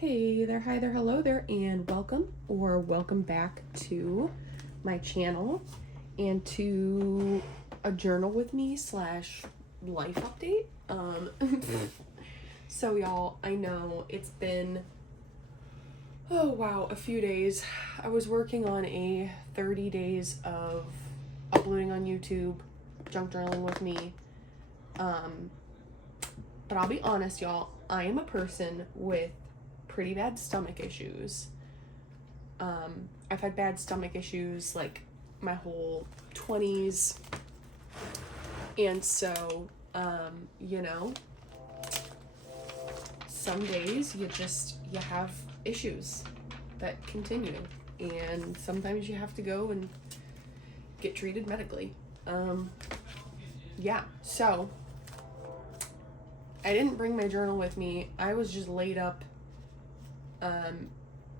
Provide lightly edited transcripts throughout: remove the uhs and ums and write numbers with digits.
Hey there, hi there, hello there, and welcome back to my channel and to a journal with me slash life update. So y'all, I know it's been, oh wow, a few days. I was working on a 30 days of uploading on YouTube, junk journaling with me. But I'll be honest, y'all, I am a person with pretty bad stomach issues. I've had bad stomach issues like my whole 20s. And so, some days you have issues that continue. And sometimes you have to go and get treated medically. So I didn't bring my journal with me. I was just laid up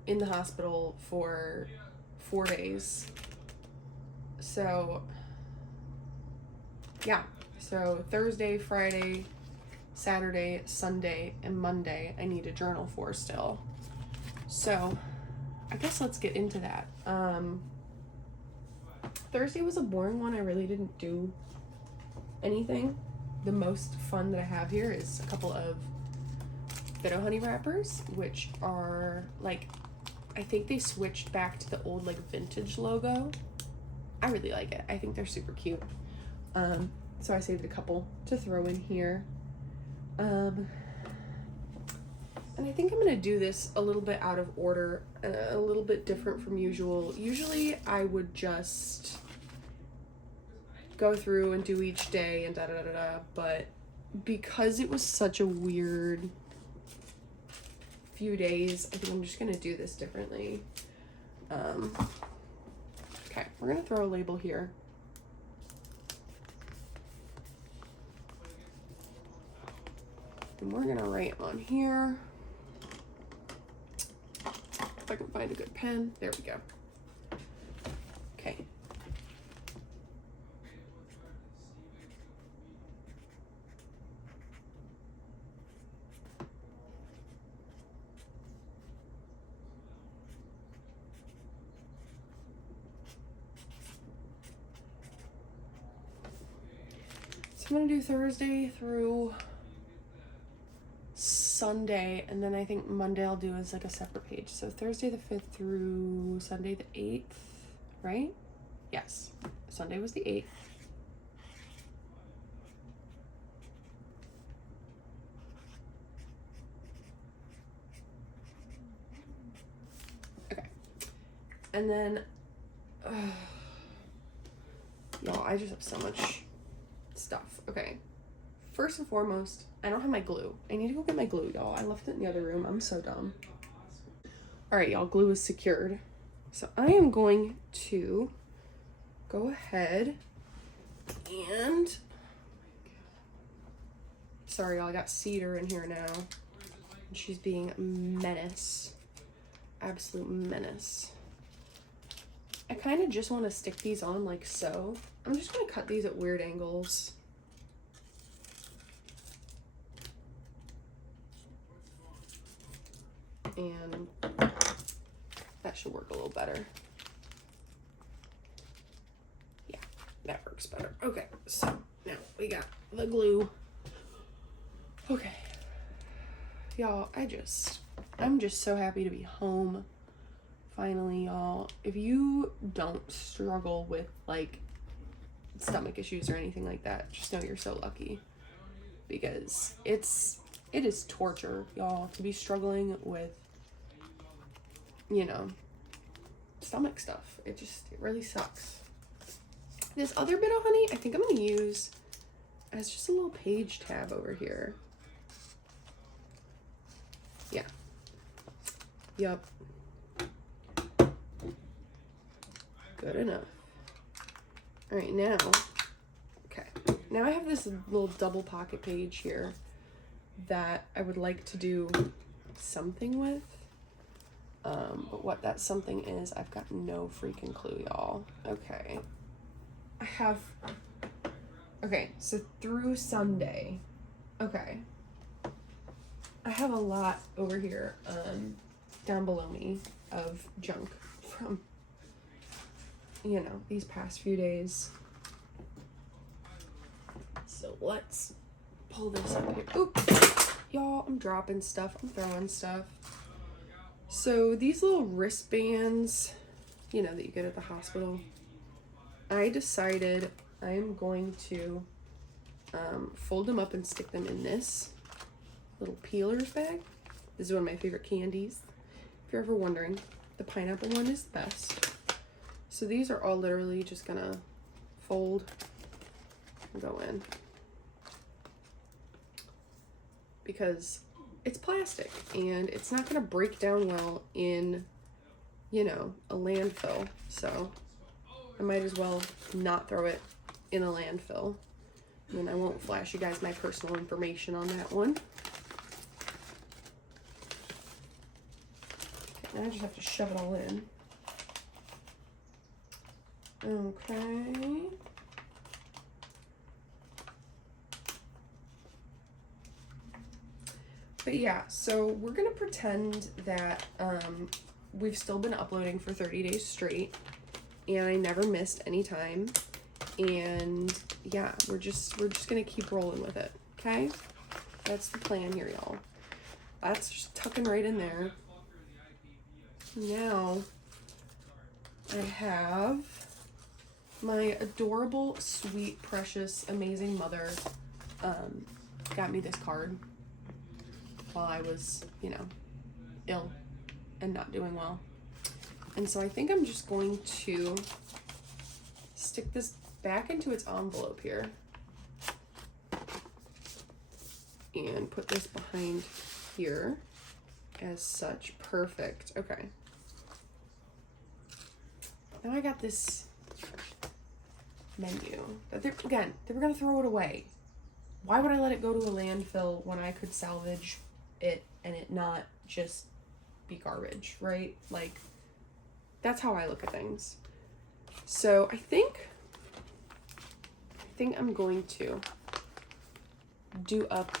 in the hospital for 4 days. So Thursday, Friday, Saturday, Sunday, and Monday I need a journal for still. So I guess let's get into that. Thursday was a boring one. I really didn't do anything. The most fun that I have here is a couple of Bit-O-Honey wrappers, which are like, I think they switched back to the old like vintage logo. I really like it. I think they're super cute. So I saved a couple to throw in here. And I think I'm gonna do this a little bit out of order, a little bit different from usual. Usually I would just go through and do each day and but because it was such a weird few days, I think I'm just gonna do this differently. Okay, we're gonna throw a label here. And we're gonna write on here. If I can find a good pen, there we go. Okay. I'm gonna do Thursday through Sunday, and then I think Monday I'll do as like a separate page. So Thursday the 5th through Sunday the 8th, right? Yes, Sunday was the 8th. Okay, and then, y'all, I just have so much stuff. Okay, first and foremost, I don't have my glue. I need to go get my glue, y'all. I left it in the other room. I'm so dumb. All right, y'all, glue is secured. So I am going to go ahead and, sorry, y'all, I got Cedar in here now. And she's being a menace. Absolute menace. I kind of just want to stick these on like so. I'm just going to cut these at weird angles. And that should work a little better. Yeah, that works better. Okay, so now we got the glue. Okay. Y'all, I'm just so happy to be home. Finally, y'all. If you don't struggle with like stomach issues or anything like that, just know you're so lucky, because it is torture, y'all, to be struggling with, stomach stuff. It really sucks. This other Bit-O-Honey, I think I'm gonna use as just a little page tab over here. Yeah. Yup. Good enough. All right, now I have this little double pocket page here that I would like to do something with. But what that something is, I've got no freaking clue, y'all. Okay. So through Sunday. Okay. I have a lot over here down below me of junk from, you know, these past few days. So let's pull this up here. Oops, y'all, I'm dropping stuff, I'm throwing stuff. So these little wristbands, you know, that you get at the hospital, I decided I am going to fold them up and stick them in this little peelers bag. This is one of my favorite candies. If you're ever wondering, the pineapple one is the best. So these are all literally just gonna fold and go in, because it's plastic and it's not gonna break down well in, you know, a landfill. So I might as well not throw it in a landfill. And I won't flash you guys my personal information on that one. Okay, now I just have to shove it all in. Okay. But yeah, so we're gonna pretend that we've still been uploading for 30 days straight and I never missed any time. And yeah, we're just gonna keep rolling with it, okay? That's the plan here, y'all. That's just tucking right in there. Now I have my adorable, sweet, precious, amazing mother got me this card while I was, you know, ill and not doing well. And so I think I'm just going to stick this back into its envelope here and put this behind here as such. Perfect. Okay. Now I got this menu that they were gonna throw it away. Why would I let it go to a landfill when I could salvage it and it not just be garbage, right? Like, that's how I look at things. So I think I'm going to do up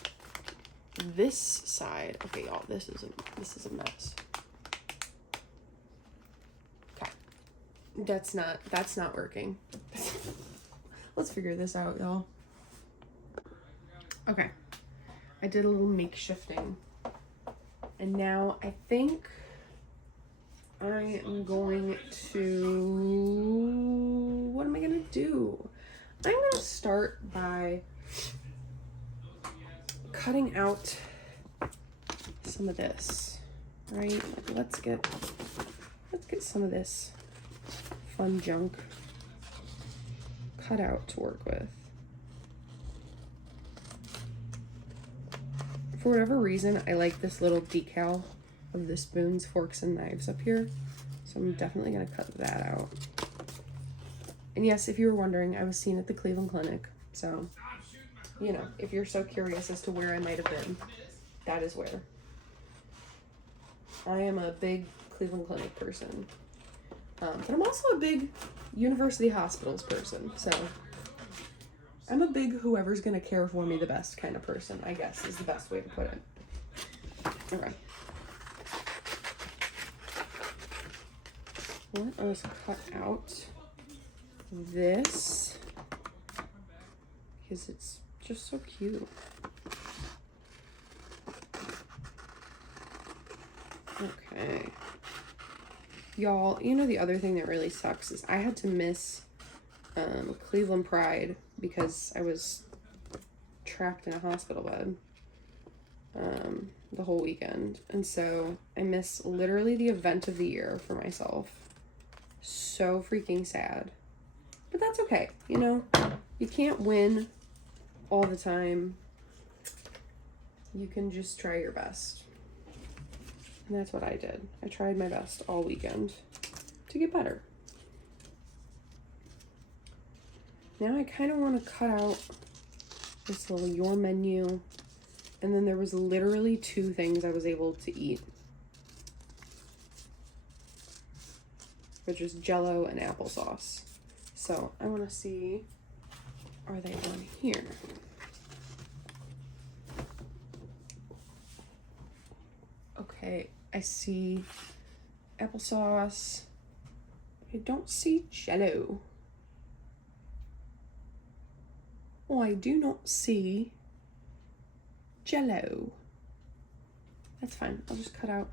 this side. Okay, y'all, this is a mess. Okay. That's not working. Let's figure this out, y'all. Okay. I did a little makeshifting. And now I think I am going to, what am I gonna do? I'm gonna start by cutting out some of this, right? Let's get some of this fun junk cut out to work with. For whatever reason, I like this little decal of the spoons, forks, and knives up here. So I'm definitely gonna cut that out. And yes, if you were wondering, I was seen at the Cleveland Clinic. So, you know, if you're so curious as to where I might have been, that is where. I am a big Cleveland Clinic person. But I'm also a big University Hospitals person. So I'm a big whoever's going to care for me the best kind of person, I guess, is the best way to put it. Okay. Let us cut out this because it's just so cute. Okay. Y'all, you know the other thing that really sucks is I had to miss Cleveland Pride because I was trapped in a hospital bed the whole weekend. And so I missed literally the event of the year for myself. So freaking sad. But that's okay, you know? You can't win all the time. You can just try your best. And that's what I did. I tried my best all weekend to get better. Now I kind of want to cut out this little Your Menu. And then there was literally 2 things I was able to eat, which is Jell-O and applesauce. So I want to see, are they on here? Okay, I see applesauce. I don't see Jell-O. Oh, I do not see Jell-O. That's fine. I'll just cut out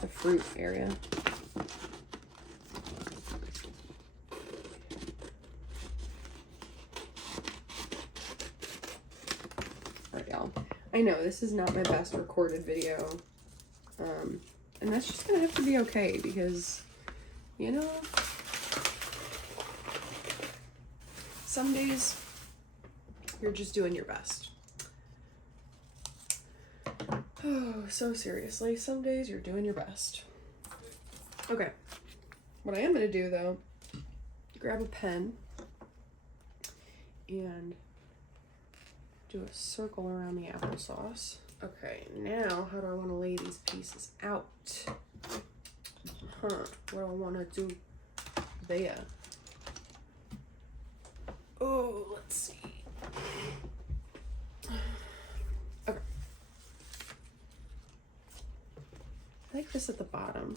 the fruit area. Alright, y'all. I know this is not my best recorded video. And that's just gonna have to be okay because, you know, some days you're just doing your best. Oh, so seriously, some days you're doing your best. Okay, what I am gonna do though, grab a pen and do a circle around the applesauce. Okay, now how do I want to lay these pieces out? What do I want to do there? Oh, let's see. Okay. I like this at the bottom.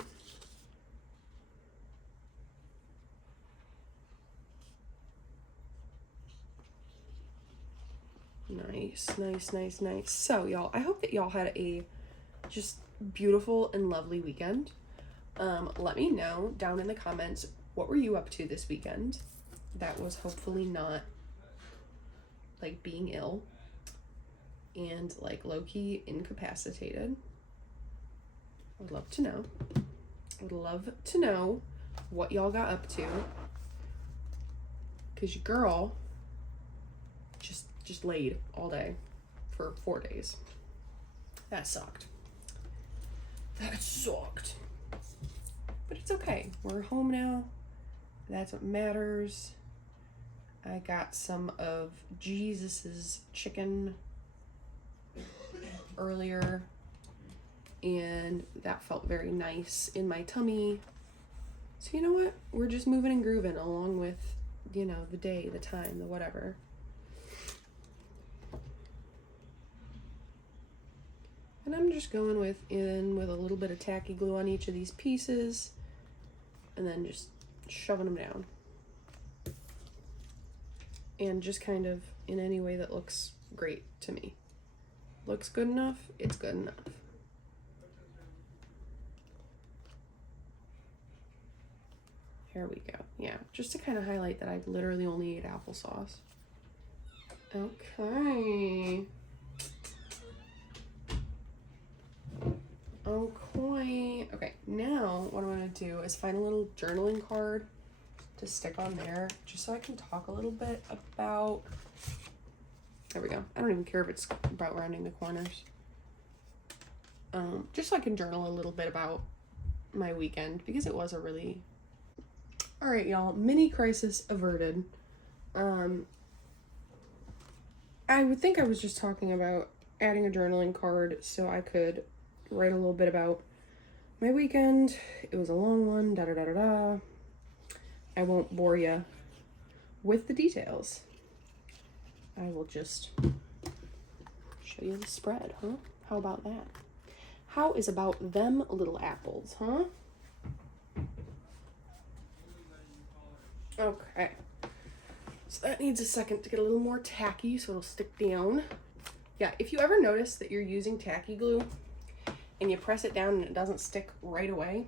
Nice, nice, nice, nice. So, y'all, I hope that y'all had a just beautiful and lovely weekend. Let me know down in the comments, what were you up to this weekend? That was hopefully not like being ill and like low-key incapacitated. I would love to know. I would love to know what y'all got up to. Cause your girl just laid all day for 4 days. That sucked. That sucked. But it's okay. We're home now. That's what matters. I got some of Jesus's chicken earlier, and that felt very nice in my tummy. So you know what? We're just moving and grooving along with, you know, the day, the time, the whatever. And I'm just going with a little bit of tacky glue on each of these pieces and then just shoving them down. And just kind of in any way that looks great to me. Looks good enough, it's good enough. Here we go. Yeah, just to kind of highlight that I literally only ate applesauce. Okay. Okay, now what I'm gonna do is find a little journaling card to stick on there, just so I can talk a little bit about, there we go. I don't even care if it's about rounding the corners. Just so I can journal a little bit about my weekend, because it was a really, all right, y'all, mini crisis averted. I would think I was just talking about adding a journaling card so I could write a little bit about my weekend. It was a long one, da da da da da. I won't bore you with the details. I will just show you the spread, huh? How about that? How is about them little apples, huh? Okay. So that needs a second to get a little more tacky so it'll stick down. Yeah, if you ever notice that you're using tacky glue and you press it down and it doesn't stick right away,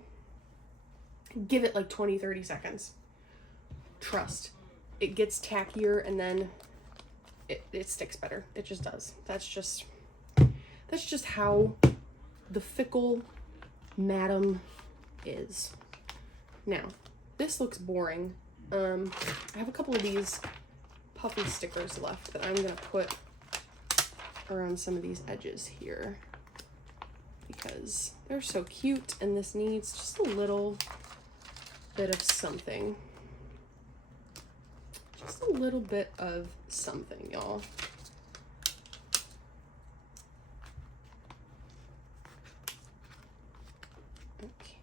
give it like 20-30 seconds. Trust. It gets tackier and then it sticks better. It just does. That's just how the fickle madam is. Now, this looks boring. I have a couple of these puffy stickers left that I'm gonna put around some of these edges here because they're so cute, and this needs just a little bit of something. Just a little bit of something, y'all.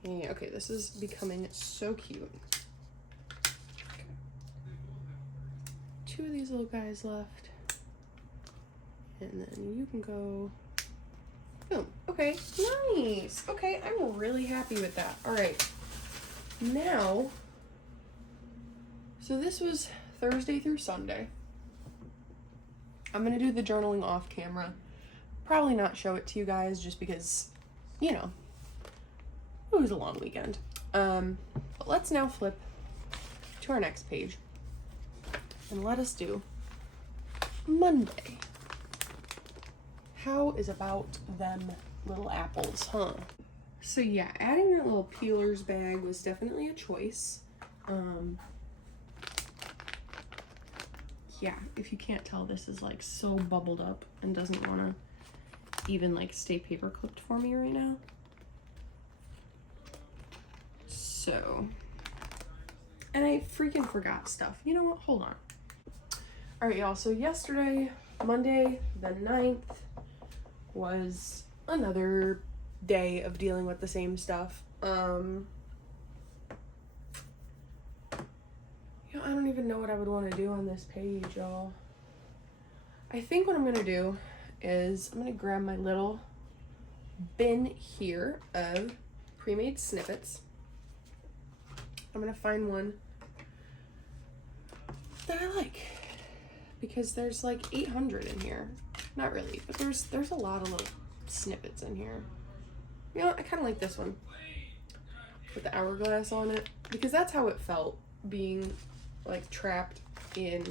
Okay, this is becoming so cute. Okay. 2 of these little guys left. And then you can go, boom. Okay, nice. Okay, I'm really happy with that. All right. Now, so this was Thursday through Sunday. I'm going to do the journaling off camera. Probably not show it to you guys just because, you know, it was a long weekend. But let's now flip to our next page and let us do Monday. How is about them little apples, huh? So yeah, adding that little peelers bag was definitely a choice. Yeah, if you can't tell, this is like so bubbled up and doesn't want to even like stay paper clipped for me right now. So, and I freaking forgot stuff. You know what? Hold on. All right, y'all. So yesterday, Monday the 9th, was another day of dealing with the same stuff. I don't even know what I would want to do on this page, y'all. I think what I'm going to do is I'm going to grab my little bin here of pre-made snippets. I'm going to find one that I like because there's like 800 in here. Not really, but there's a lot of little snippets in here. You know what? I kind of like this one with the hourglass on it because that's how it felt being like trapped in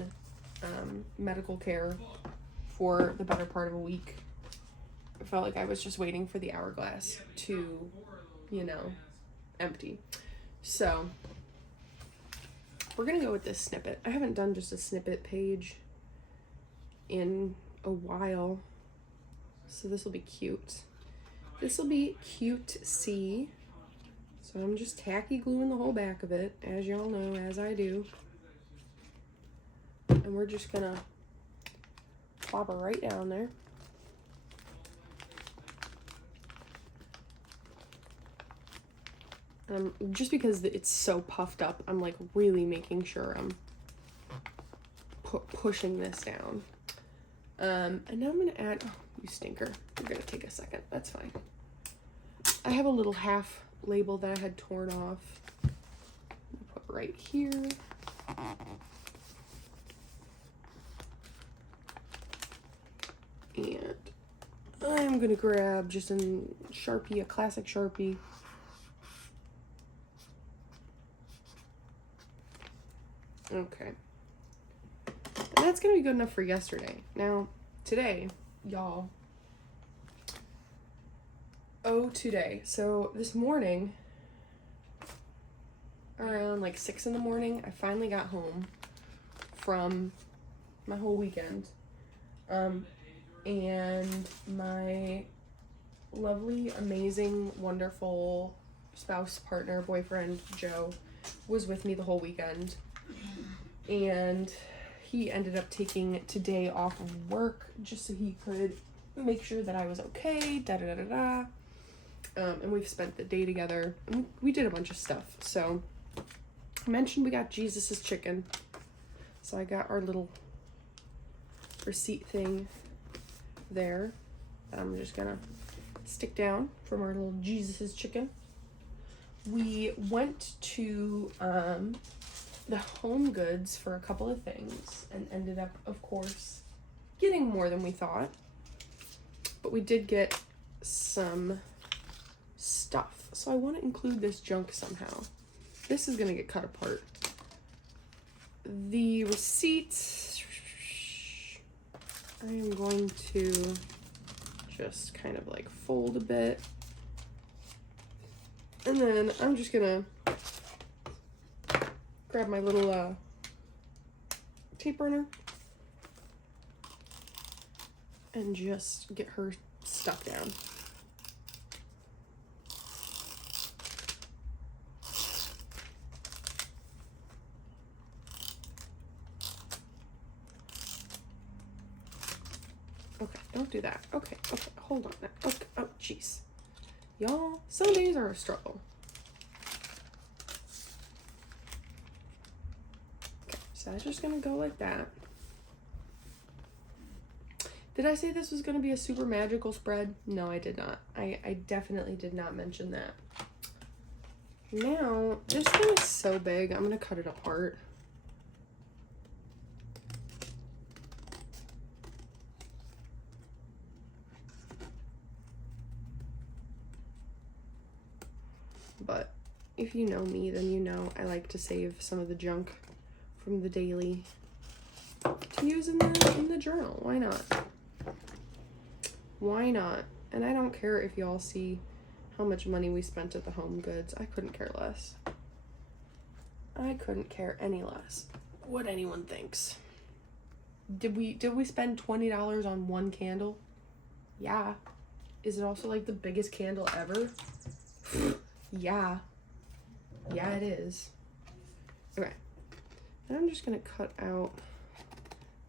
medical care for the better part of a week. It felt like I was just waiting for the hourglass to, you know, empty. So we're gonna go with this snippet. I haven't done just a snippet page in a while, so this will be cute. This will be cute-see. So I'm just tacky gluing the whole back of it, as y'all know, as I do. And we're just gonna plop her right down there. Just because it's so puffed up, I'm like really making sure I'm pushing this down. And now I'm gonna add, oh, you stinker. You're gonna take a second, that's fine. I have a little half label that I had torn off. Put right here. And I'm gonna grab just a Sharpie, a classic Sharpie. Okay. And that's gonna be good enough for yesterday. Now, today, y'all. Oh, today. So this morning, around like 6 in the morning, I finally got home from my whole weekend. And my lovely, amazing, wonderful spouse, partner, boyfriend, Joe, was with me the whole weekend. And he ended up taking today off of work just so he could make sure that I was okay, da-da-da-da-da. And we've spent the day together. And we did a bunch of stuff. So I mentioned we got Jesus's chicken. So I got our little receipt thing there that I'm just gonna stick down from our little Jesus's chicken. We went to the Home Goods for a couple of things and ended up, of course, getting more than we thought. But we did get some stuff. So I want to include this junk somehow. This is gonna get cut apart. The receipt, I am going to just kind of like fold a bit. And then I'm just gonna grab my little tape runner and just get her stuck down. Okay, don't do that. Okay, hold on now. Okay, oh, jeez. Y'all, some days are a struggle. Okay, so that's just gonna go like that. Did I say this was going to be a super magical spread? No, I did not. I definitely did not mention that. Now, this thing is so big, I'm going to cut it apart. But if you know me, then you know I like to save some of the junk from the daily to use in the journal. Why not? Why not? And I don't care if y'all see how much money we spent at the Home Goods. I couldn't care less. I couldn't care any less what anyone thinks. Did we spend $20 on one candle? Yeah. Is it also like the biggest candle ever? Yeah. Yeah, it is. Okay. And I'm just gonna cut out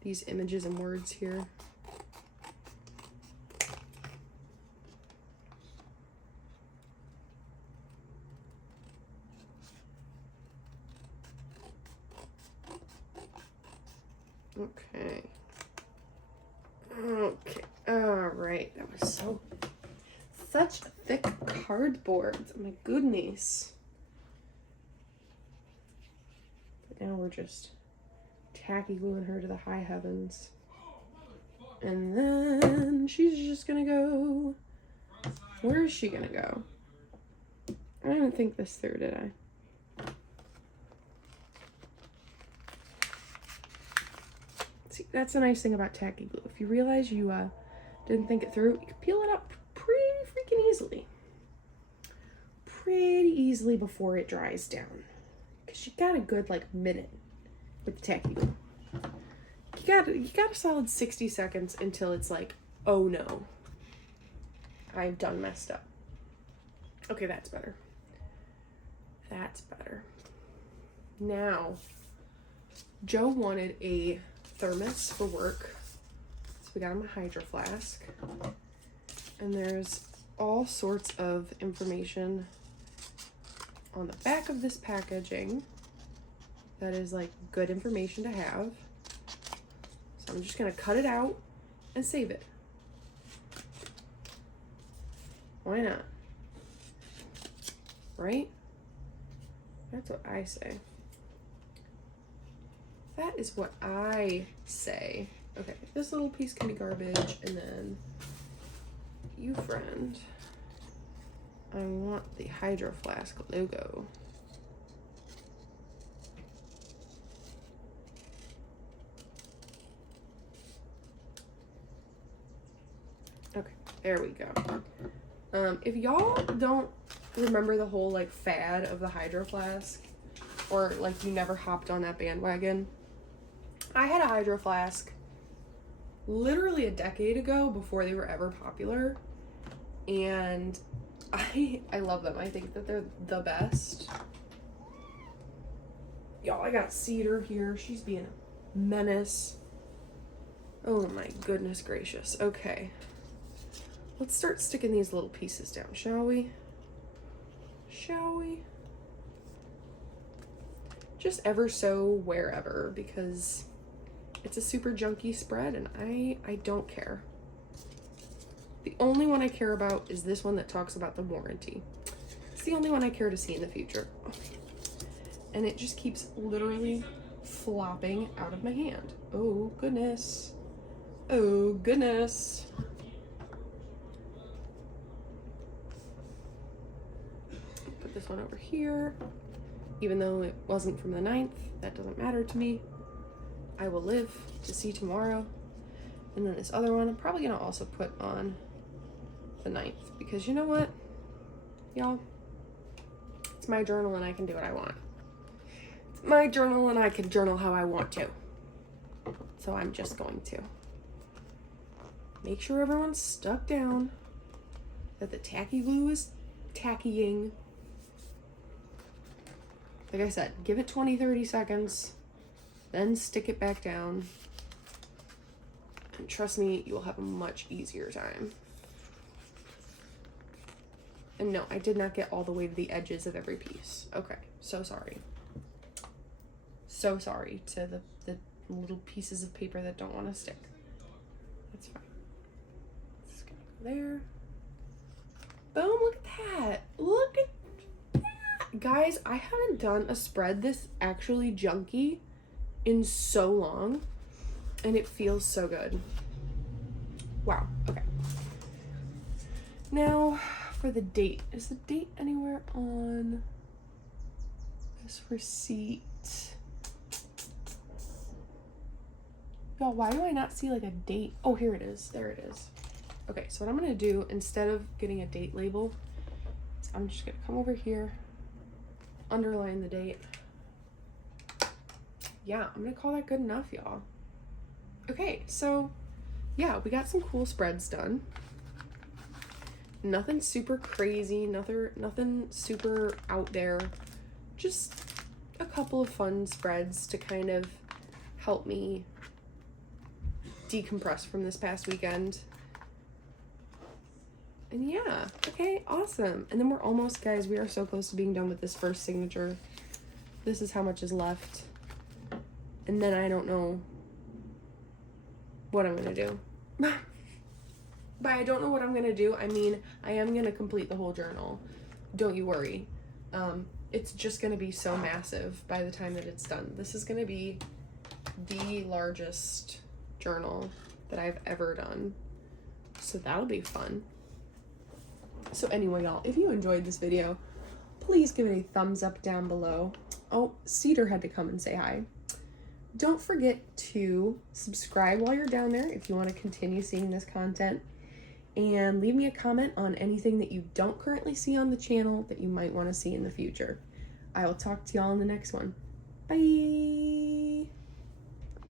these images and words here. Okay. Okay. All right. That was such thick cardboard. Oh my goodness. But now we're just tacky gluing her to the high heavens. And then she's just gonna go. Where is she gonna go? I didn't think this through, did I? See, that's the nice thing about tacky glue. If you realize you didn't think it through, you can peel it up pretty freaking easily. Pretty easily before it dries down. Because you got a good like minute with the tacky glue. You got a solid 60 seconds until it's like, oh no, I've done messed up. Okay, that's better. That's better. Now, Joe wanted a thermos for work, so we got him a Hydro Flask, and there's all sorts of information on the back of this packaging that is like good information to have. So I'm just gonna cut it out and save it. Why not? Right? That's what I say. That is what I say. Okay, this little piece can be garbage, and then you, friend, I want the Hydro Flask logo. Okay, there we go. If y'all don't remember the whole like fad of the Hydro Flask, or like you never hopped on that bandwagon, I had a Hydro Flask literally a decade ago before they were ever popular, and I love them. I think that they're the best. Y'all, I got Cedar here. She's being a menace. Oh my goodness gracious. Okay. Let's start sticking these little pieces down, shall we? Shall we? Just ever so wherever, because it's a super junky spread and I don't care. The only one I care about is this one that talks about the warranty. It's the only one I care to see in the future. And it just keeps literally flopping out of my hand. Oh goodness. Oh goodness. Put this one over here. Even though it wasn't from the 9th, that doesn't matter to me. I will live to see tomorrow. And then this other one, I'm probably gonna also put on the 9th, because you know what, y'all? It's my journal and I can do what I want. It's my journal and I can journal how I want to. So I'm just going to make sure everyone's stuck down, that the tacky glue is tackying. Like I said, give it 20-30 seconds, then stick it back down. And trust me, you will have a much easier time. And no, I did not get all the way to the edges of every piece. Okay, so sorry. So sorry to the little pieces of paper that don't want to stick. That's fine. there. Boom, look at that. Look at that. Guys, I haven't done a spread this actually junky in so long, and it feels so good. Wow, okay. Now, for the date. Is the date anywhere on this receipt? Y'all, why do I not see like a date? Oh, here it is. There it is. Okay, so what I'm gonna do, instead of getting a date label, is I'm just gonna come over here, underline the date. Yeah, I'm gonna call that good enough, y'all. Okay, so yeah, we got some cool spreads done. Nothing super crazy, nothing super out there. Just a couple of fun spreads to kind of help me decompress from this past weekend. And yeah, okay, awesome. And then we're almost, guys, we are so close to being done with this first signature. This is how much is left. And then I don't know what I'm gonna do. But I don't know what I'm gonna do. I mean, I am gonna complete the whole journal. Don't you worry. It's just gonna be so massive by the time that it's done. This is gonna be the largest journal that I've ever done. So that'll be fun. So anyway, y'all, if you enjoyed this video, please give it a thumbs up down below. Oh, Cedar had to come and say hi. Don't forget to subscribe while you're down there if you want to continue seeing this content. And leave me a comment on anything that you don't currently see on the channel that you might want to see in the future. I will talk to y'all in the next one. Bye!